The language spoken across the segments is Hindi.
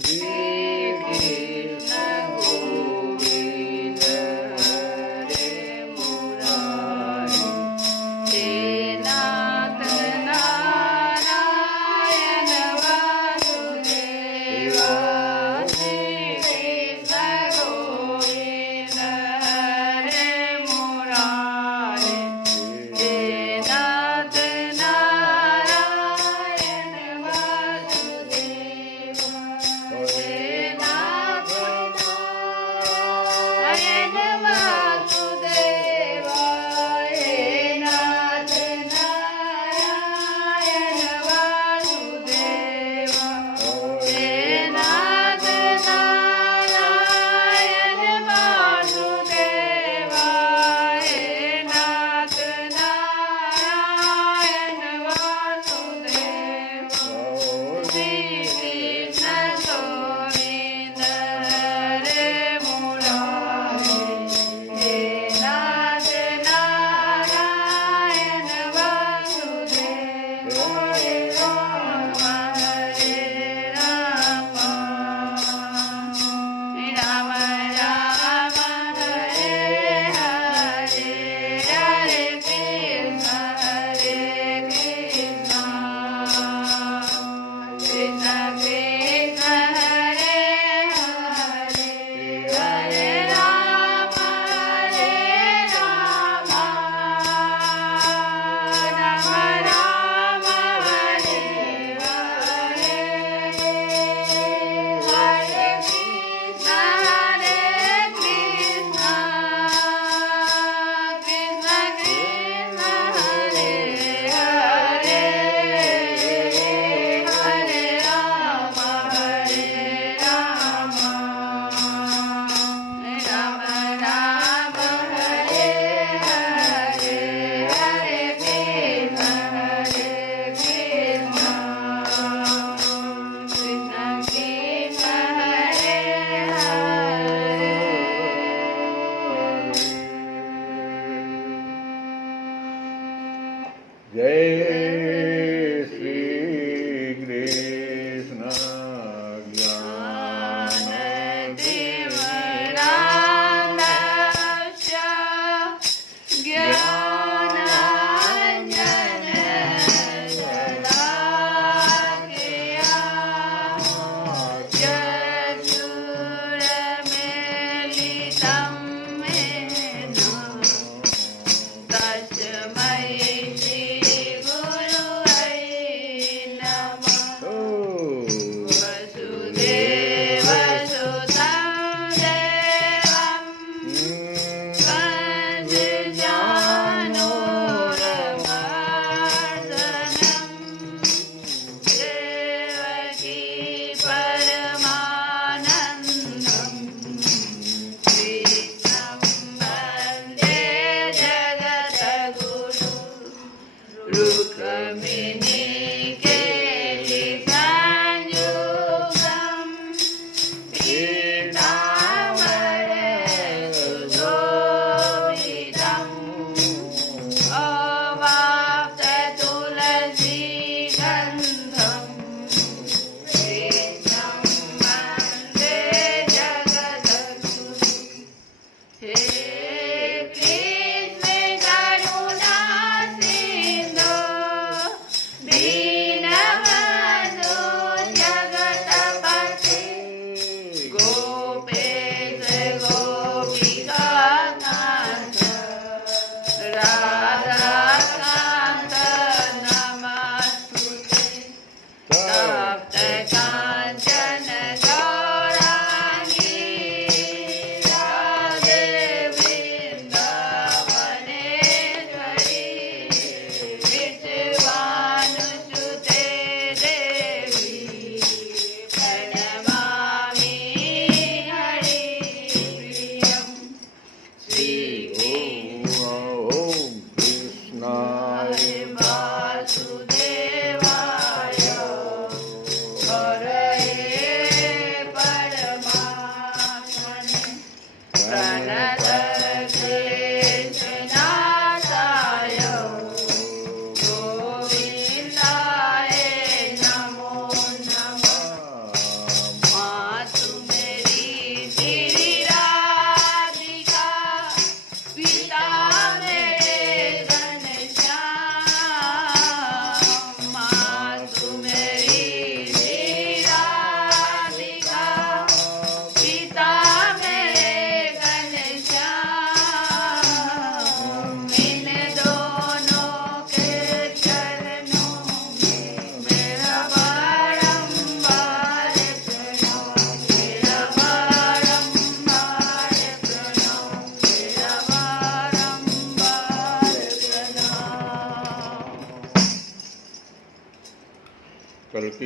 श्री कृष्ण गोविंद हरे मुरारी हे नाथ नारायण वासुदेवा श्री कृष्ण गोविंद हरे मुरारी हे नाथ नारायण वासुदेवा हे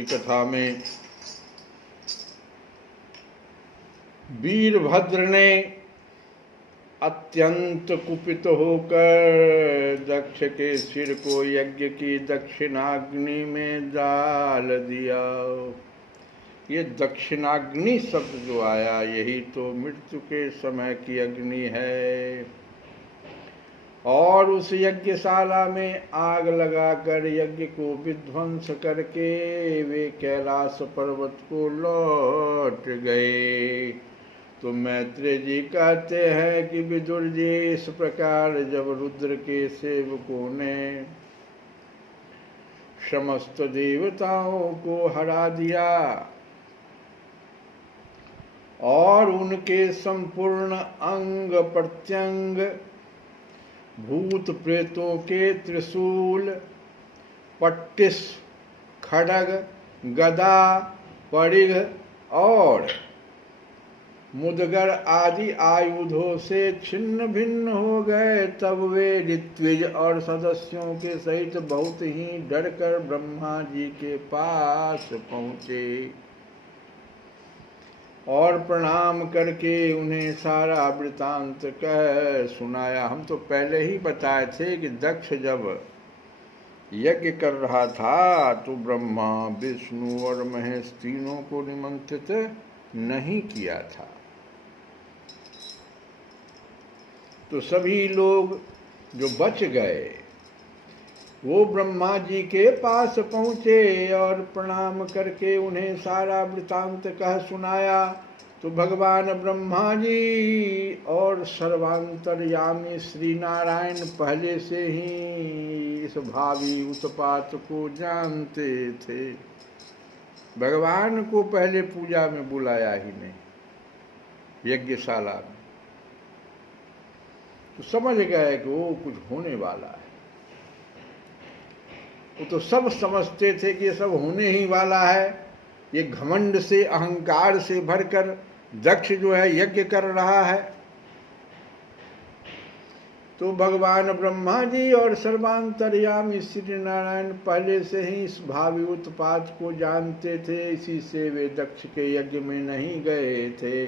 कथा में वीरभद्र ने अत्यंत कुपित होकर दक्ष के सिर को यज्ञ की दक्षिणाग्नि में डाल दिया। ये दक्षिणाग्नि शब्द जो आया, यही तो मृत्यु के समय की अग्नि है। और उस यज्ञशाला में आग लगाकर यज्ञ को विध्वंस करके वे कैलाश पर्वत को लौट गए। तो मैत्रेय जी कहते हैं कि विदुर जी, इस प्रकार जब रुद्र के सेवकों ने समस्त देवताओं को हरा दिया और उनके संपूर्ण अंग प्रत्यंग भूत प्रेतों के त्रिशूल, पट्टिस, खड्ग, गदा, परिघ और मुदगर आदि आयुधों से छिन्न भिन्न हो गए, तब वे ऋत्विज और सदस्यों के सहित बहुत ही डरकर ब्रह्मा जी के पास पहुँचे और प्रणाम करके उन्हें सारा वृतांत कह सुनाया। हम तो पहले ही बताए थे कि दक्ष जब यज्ञ कर रहा था तो ब्रह्मा, विष्णु और महेश तीनों को निमंत्रित नहीं किया था। तो सभी लोग जो बच गए वो ब्रह्मा जी के पास पहुँचे और प्रणाम करके उन्हें सारा वृतांत कह सुनाया। तो भगवान ब्रह्मा जी और सर्वांतर्यामी श्री नारायण पहले से ही इस भावी उत्पात को जानते थे। भगवान को पहले पूजा में बुलाया ही नहीं यज्ञशाला में, तो समझ गए कि वो कुछ होने वाला है। वो तो सब समझते थे कि ये सब होने ही वाला है। ये घमंड से, अहंकार से भरकर दक्ष जो है यज्ञ कर रहा है। तो भगवान ब्रह्मा जी और सर्वांतर्यामी श्री नारायण पहले से ही इस भावी उत्पात को जानते थे, इसी से वे दक्ष के यज्ञ में नहीं गए थे।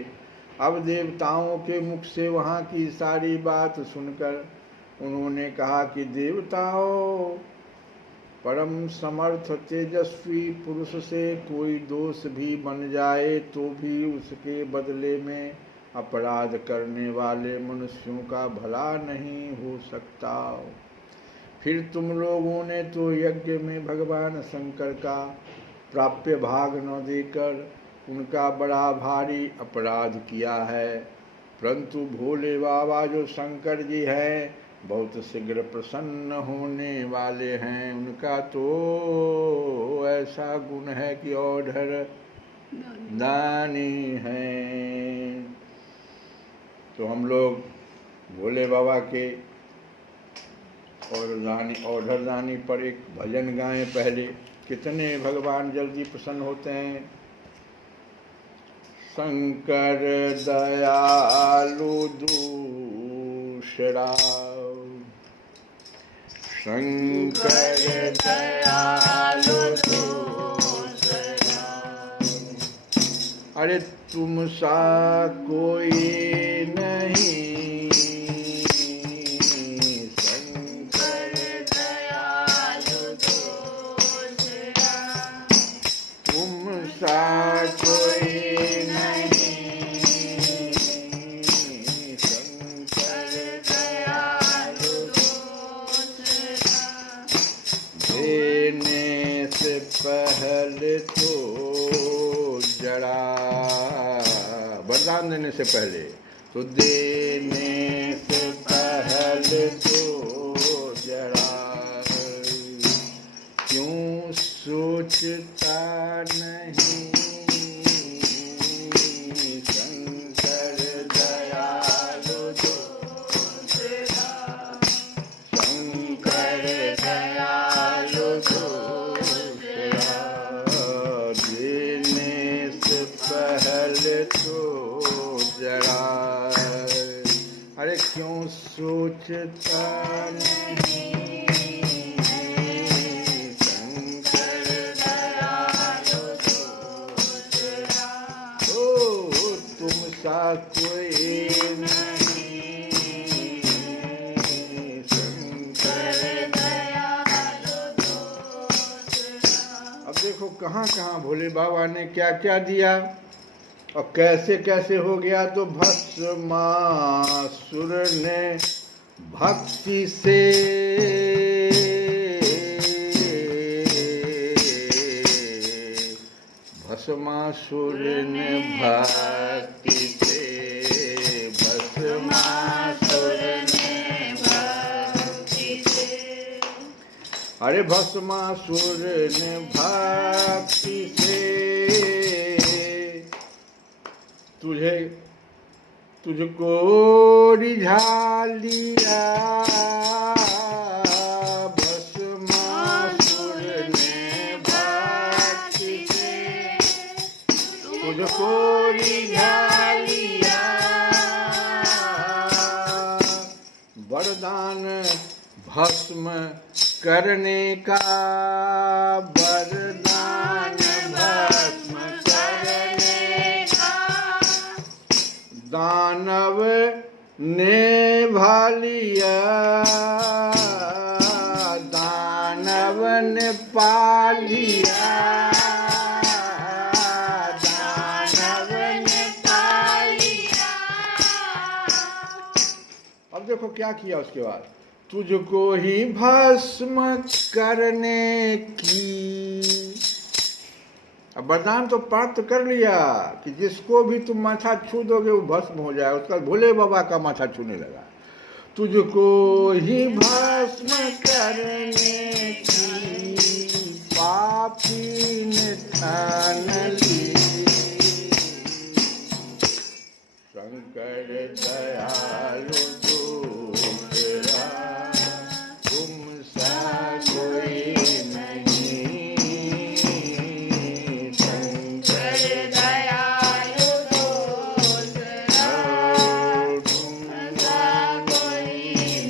अब देवताओं के मुख से वहाँ की सारी बात सुनकर उन्होंने कहा कि देवताओं, परम समर्थ तेजस्वी पुरुष से कोई दोष भी बन जाए तो भी उसके बदले में अपराध करने वाले मनुष्यों का भला नहीं हो सकता। फिर तुम लोगों ने तो यज्ञ में भगवान शंकर का प्राप्य भाग न देकर उनका बड़ा भारी अपराध किया है। परंतु भोले बाबा जो शंकर जी हैं बहुत शीघ्र प्रसन्न होने वाले हैं। उनका तो ऐसा गुण है कि औढ़र दानी है। तो हम लोग भोले बाबा के औढ़र दानी पर एक भजन गाएं पहले। कितने भगवान जल्दी प्रसन्न होते हैं। शंकर दयालु दूसरा, शंकर दयालु दूसरा, अरे तुम सा कोई नहीं, शंकर दयालु दूसरा, तुम सा कोई पहले तो जड़ा, वरदान देने से पहले तो देने से पहले तो जड़ा, क्यों सोचता नहीं शंकर दयालु दूसरा, शंकर दयालु पहले तो जरा, अरे क्यों सोचता नहीं शंकर दयालु कोई नहीं, शंकर दयालु दूसरा। अब देखो कहाँ कहाँ भोले बाबा ने क्या क्या दिया और कैसे कैसे हो गया। तो भस्मासुर ने भक्ति से भस्मासुर ने भक्ति से भस्मासुर ने भक्ति से। अरे भस्मासुर ने भक्ति से तुझको रिझा लिया। भस्मासुर ने भक्ति से तुझको रिझा लिया। वरदान भस्म करने का, वरदान भस्म करने का। दानव ने भा लिया, दानव ने पा लिया, दानव ने पा लिया। अब देखो क्या किया उसके बाद, तुझको ही भस्म करने की। अब वरदान तो प्राप्त कर लिया कि जिसको भी तुम माथा छू दोगे वो भस्म हो जाए। उसका भोले बाबा का माथा छूने लगा। तुझको ही भस्म करने की पापी ने ठान ली। शंकर दयालु दूसरा तुम सा कोई नहीं। शंकर दयालु दूसरा तुम सा कोई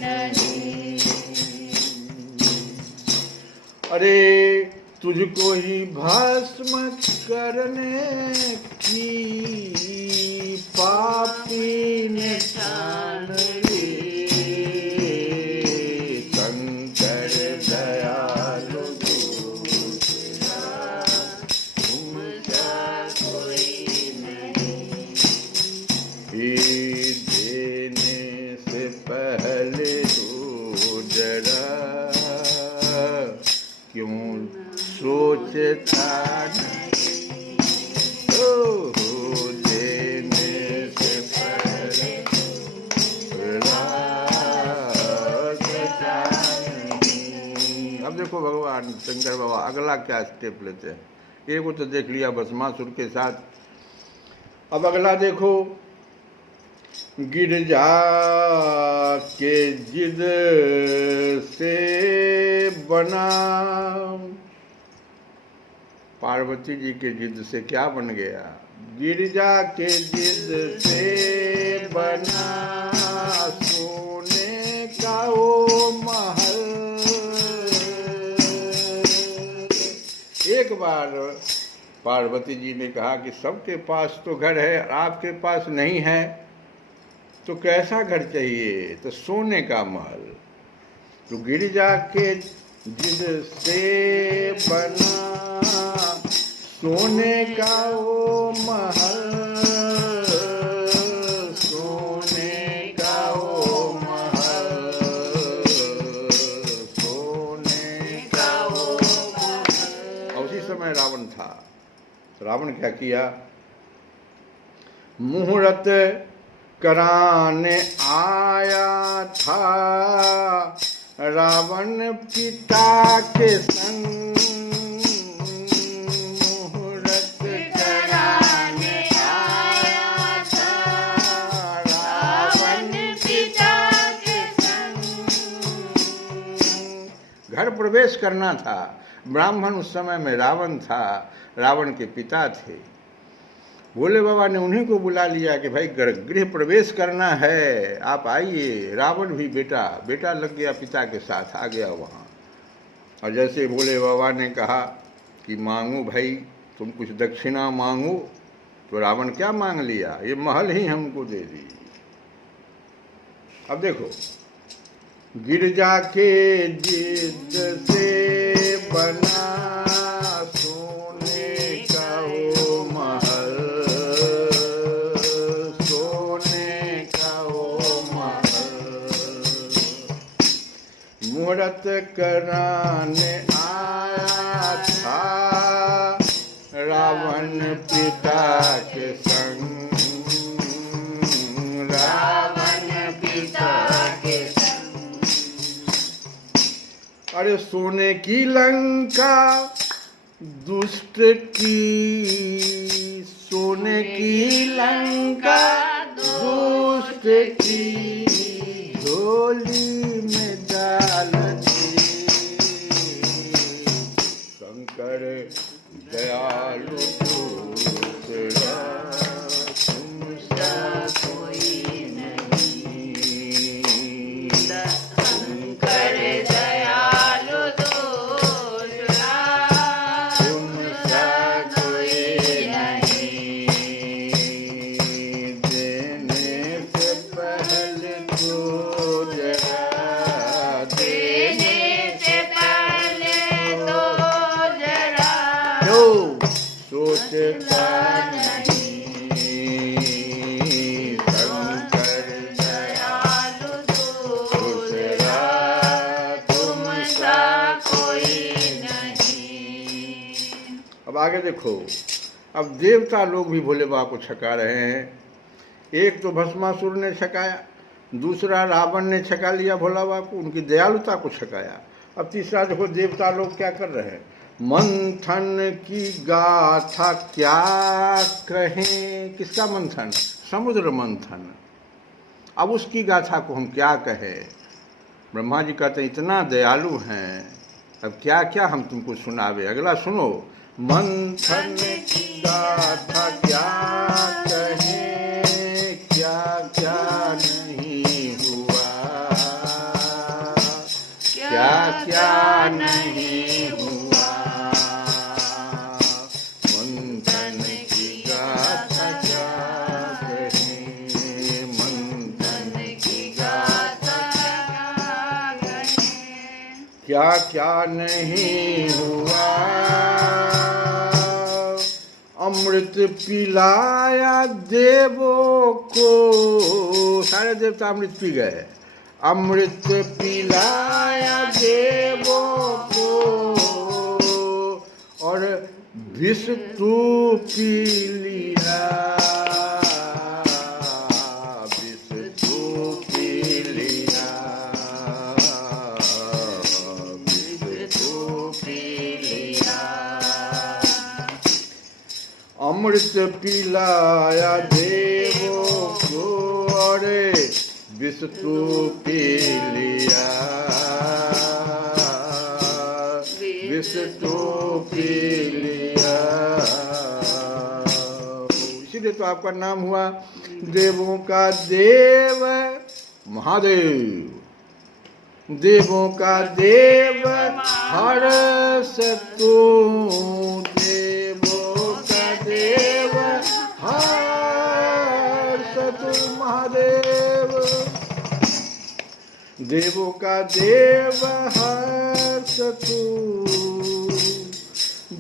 नहीं। अरे तुझको ही भस्म करने की पापी ने ठान ली। शंकर दयालु दूसरा तुम सा कोई नहीं। देने से पहले तू जरा क्यों सोचता नहीं। देने से पहले सोचता नहीं। अब देखो भगवान शंकर बाबा अगला क्या स्टेप लेते हैं। एक को तो देख लिया भस्मासुर के साथ। अब अगला देखो, गिरजा के जिद से बना। पार्वती जी के जिद से क्या बन गया। गिरजा के जिद से बना सोने का वो महल। एक बार पार्वती जी ने कहा कि सबके पास तो घर है, आपके पास नहीं है, तो कैसा घर चाहिए। तो सोने का महल। तो गिरजा के जिद से बना सोने का वो महल। सोने का वो महल। सोने का वो महल। और उसी समय रावण था। तो रावण क्या किया, मुहूर्त कराने आया था रावण पिता के संग। मुहूर्त कराने आया था रावण पिता के संग। घर प्रवेश करना था। ब्राह्मण उस समय में रावण था, रावण के पिता थे। भोले बाबा ने उन्हीं को बुला लिया कि भाई गृह प्रवेश करना है, आप आइए। रावण भी बेटा लग गया, पिता के साथ आ गया वहाँ। और जैसे भोले बाबा ने कहा कि मांगो भाई, तुम कुछ दक्षिणा मांगो, तो रावण क्या मांग लिया, ये महल ही हमको दे दी। अब देखो, गिरजा के जिद से बना सोने का वो महल, सोने का वो महल, मुहूर्त कराने आया था रावण पिता के संग, रावण पिता के संग। अरे सोने की लंका दुष्ट की, सोने की लंका दुष्ट की झोली में डाल दी। शंकर दयालु दूसरा तुमसा कोई नहीं, शंकर दयालु दूसरा तुमसा कोई नहीं। देने से पहले तो जरा, देने से पहले तो जरा सोचता नहीं। शंकर दयालु दूसरा तुमसा कोई नहीं। अब आगे देखो, अब देवता लोग भी भोले बाबा को छका रहे हैं। एक तो भस्मासुर ने छकाया, दूसरा रावण ने छका लिया भोला बाबा को, उनकी दयालुता को छकाया। अब तीसरा देखो, देवता लोग क्या कर रहे हैं, मंथन की गाथा क्या कहें। किसका मंथन? समुद्र मंथन। अब उसकी गाथा को हम क्या कहें। ब्रह्मा जी कहते हैं इतना दयालु हैं, अब क्या क्या हम तुमको सुनावे। अगला सुनो, मंथन की गाथा क्या कहें, क्या क्या नहीं हुआ, क्या क्या नहीं हुआ। मंथन की गाथा क्या कहें, मंथन की गाथा क्या क्या नहीं हुआ। अमृत पिलाया देवों को, सारे देवता अमृत पी गए। अमृत पिलाया देवों को और विष तू पी लिया, विष तू पी लिया, विष तू पी लिया। अमृत पिलाया देवों को और विष तू पी लिया, विष तू पी लिया। इसीलिए तो आपका नाम हुआ देवों का देव महादेव, देवों का देव हर्ष तू, देवों का देव हर्ष तू महादेव, देवों का देव हर्ष तू।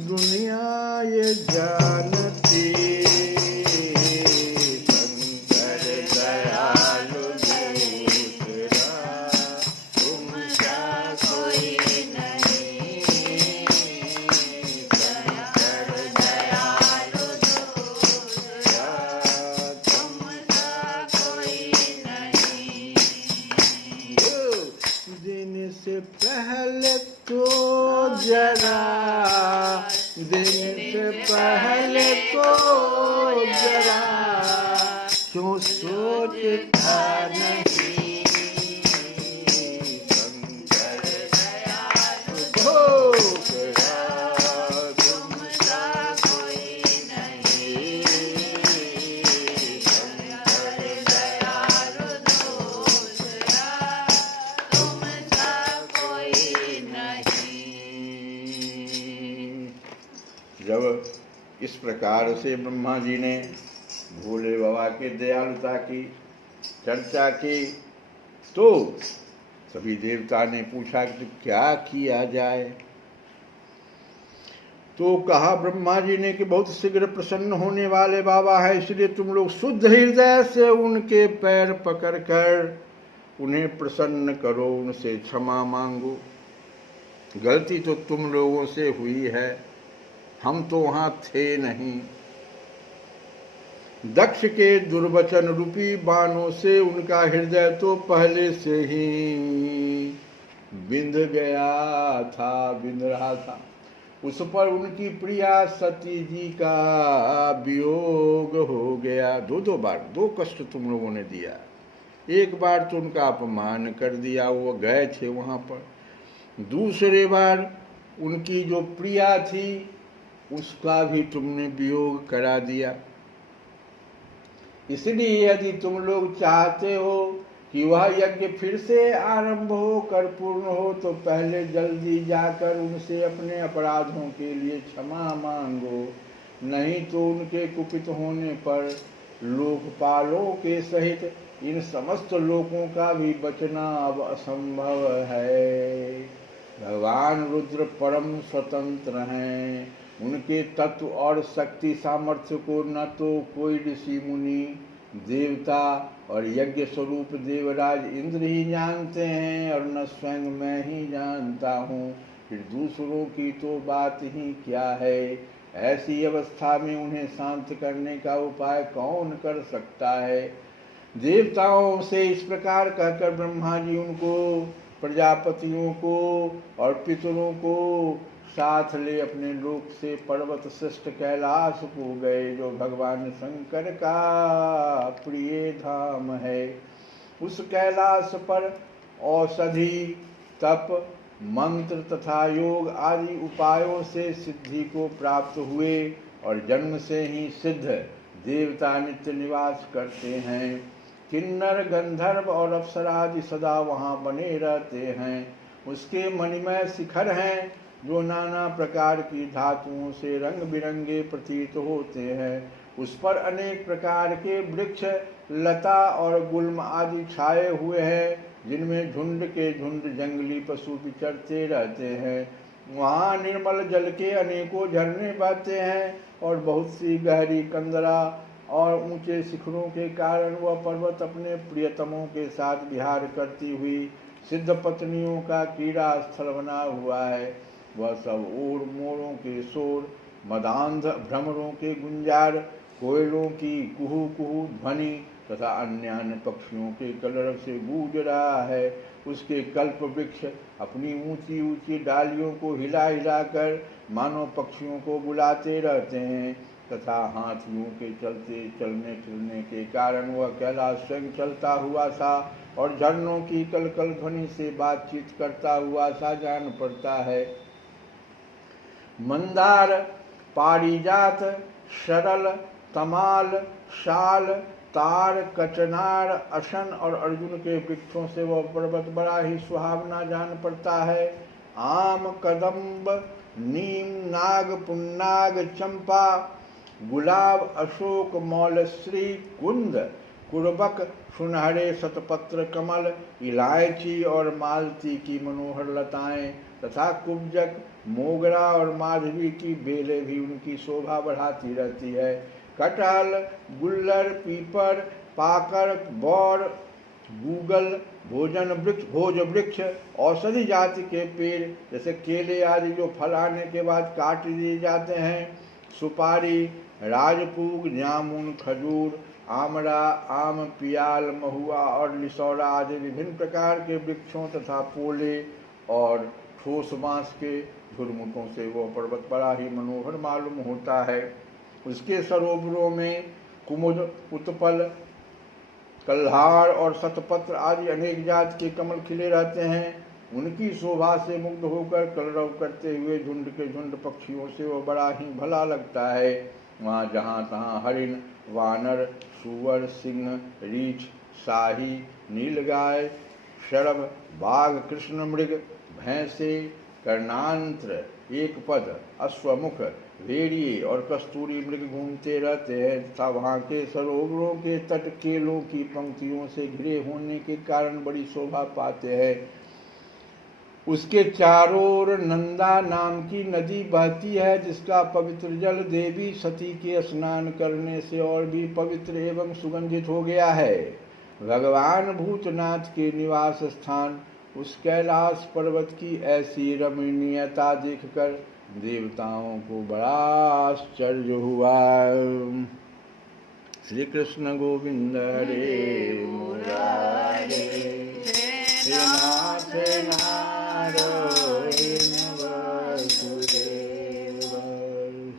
दुनिया ये जानती शंकर दयालु दूसरा तुमसा कोई नहीं, शंकर दयालु दूसरा तुमसा कोई नहीं। देने से पहले तो जरा, देने से पहले तो जरा क्यों सोचता नहीं। शंकर दयालु दूसरा तुमसा कोई नहीं, शंकर दयालु दूसरा तुमसा कोई नहीं। जब इस प्रकार से ब्रह्मा जी ने भोले बाबा के दयालुता की चर्चा की तो सभी देवता ने पूछा कि क्या किया जाए। तो कहा ब्रह्मा जी ने कि बहुत शीघ्र प्रसन्न होने वाले बाबा है, इसलिए तुम लोग शुद्ध हृदय से उनके पैर पकड़कर उन्हें प्रसन्न करो, उनसे क्षमा मांगो। गलती तो तुम लोगों से हुई है, हम तो वहां थे नहीं। दक्ष के दुर्वचन रूपी बाणों से उनका हृदय तो पहले से ही बिंध गया था, बिंध रहा था। उस पर उनकी प्रिया सती जी का वियोग हो गया। दो बार दो कष्ट तुम लोगों ने दिया। एक बार तो उनका अपमान कर दिया, वो गए थे वहां पर। दूसरे बार उनकी जो प्रिया थी उसका भी तुमने वियोग करा दिया। इसलिए यदि तुम लोग चाहते हो कि वह यज्ञ फिर से आरंभ हो कर पूर्ण हो तो पहले जल्दी जाकर उनसे अपने अपराधों के लिए क्षमा मांगो, नहीं तो उनके कुपित होने पर लोकपालों के सहित इन समस्त लोकों का भी बचना अब असंभव है। भगवान रुद्र परम स्वतंत्र हैं, उनके तत्व और शक्ति सामर्थ्य को न तो कोई ऋषि मुनि देवता और यज्ञ स्वरूप देवराज इंद्र ही जानते हैं और न स्वयं मैं ही जानता हूँ, फिर दूसरों की तो बात ही क्या है। ऐसी अवस्था में उन्हें शांत करने का उपाय कौन कर सकता है। देवताओं से इस प्रकार कहकर ब्रह्मा जी उनको, प्रजापतियों को और पितरों को साथ ले अपने लोक से पर्वत श्रेष्ठ कैलाश को गए, जो भगवान शंकर का प्रिय धाम है। उस कैलाश पर औषधि, तप, मंत्र तथा योग आदि उपायों से सिद्धि को प्राप्त हुए और जन्म से ही सिद्ध देवता नित्य निवास करते हैं। किन्नर, गंधर्व और अप्सरादि सदा वहाँ बने रहते हैं। उसके मणिमय शिखर हैं जो नाना प्रकार की धातुओं से रंग बिरंगे प्रतीत होते हैं। उस पर अनेक प्रकार के वृक्ष, लता और गुल्म आदि छाए हुए हैं, जिनमें झुंड के झुंड जंगली पशु विचरते रहते हैं। वहाँ निर्मल जल के अनेकों झरने बहते हैं और बहुत सी गहरी कंदरा और ऊंचे शिखरों के कारण वह पर्वत अपने प्रियतमों के साथ विहार करती हुई सिद्ध पत्नियों का क्रीड़ा स्थल बना हुआ है। वह सब ओर मोरों के शोर, मदांध भ्रमरों के गुंजार, कोयलों की कुहू कुहू ध्वनि तथा अन्य पक्षियों के कलरव से गूंज रहा है। उसके कल्प वृक्ष अपनी ऊंची ऊंची डालियों को हिला हिला कर मानो पक्षियों को बुलाते रहते हैं तथा हाथियों के चलने फिरने के कारण वह कैलाश स्वयं चलता हुआ सा और झरनों की कलकल ध्वनि से बातचीत करता हुआ सा जान पड़ता है। मंदार, पारिजात, सरल, तमाल, शाल, तार, कचनार, अशन और अर्जुन के वृक्षों से वह पर्वत बड़ा ही सुहावना जान पड़ता है। आम, कदम्ब, नीम, नाग, पुन्नाग, चंपा, गुलाब, अशोक, मौलश्री, कुंद, कुरबक, सुनहरे शतपत्र कमल, इलायची और मालती की मनोहर लताएं तथा कुब्जक, मोगरा और माधवी की बेलें भी उनकी शोभा बढ़ाती रहती है। कटहल, गुल्लर, पीपर, पाकर, बौर, गूगल, भोज वृक्ष, औषधि जाति के पेड़ जैसे केले आदि जो फल आने के बाद काट दिए जाते हैं, सुपारी, राजपूग, जामुन, खजूर, आमरा, आम, पियाल, महुआ और लिसौरा आदि विभिन्न प्रकार के वृक्षों तथा पोले और ठोस बांस के झुरमुटों से वह पर्वत बड़ा ही मनोहर मालूम होता है। उसके सरोवरों में कुमुद, उत्पल, कल्हार और शतपत्र आदि अनेक जात के कमल खिले रहते हैं। उनकी शोभा से मुग्ध होकर कलरव करते हुए झुंड के झुंड पक्षियों से वह बड़ा ही भला लगता है। वहाँ जहाँ तहाँ हरिण, वानर, सुअर, सिंह, रीछ, शाही, नीलगाय, शरभ, बाघ, कृष्ण मृग, भैंसे, कर्णांत्र, एक पद, अश्वमुख, भेड़िए और कस्तूरी मृग घूमते रहते हैं तथा वहाँ के सरोवरों के तट केलों की पंक्तियों से घिरे होने के कारण बड़ी शोभा पाते हैं। उसके चारों ओर नंदा नाम की नदी बहती है, जिसका पवित्र जल देवी सती के स्नान करने से और भी पवित्र एवं सुगंधित हो गया है। भगवान भूतनाथ के निवास स्थान उस कैलाश पर्वत की ऐसी रमणीयता देखकर देवताओं को बड़ा आश्चर्य हुआ। श्री कृष्ण गोविंद हरे मुरारे, नाथ नाथ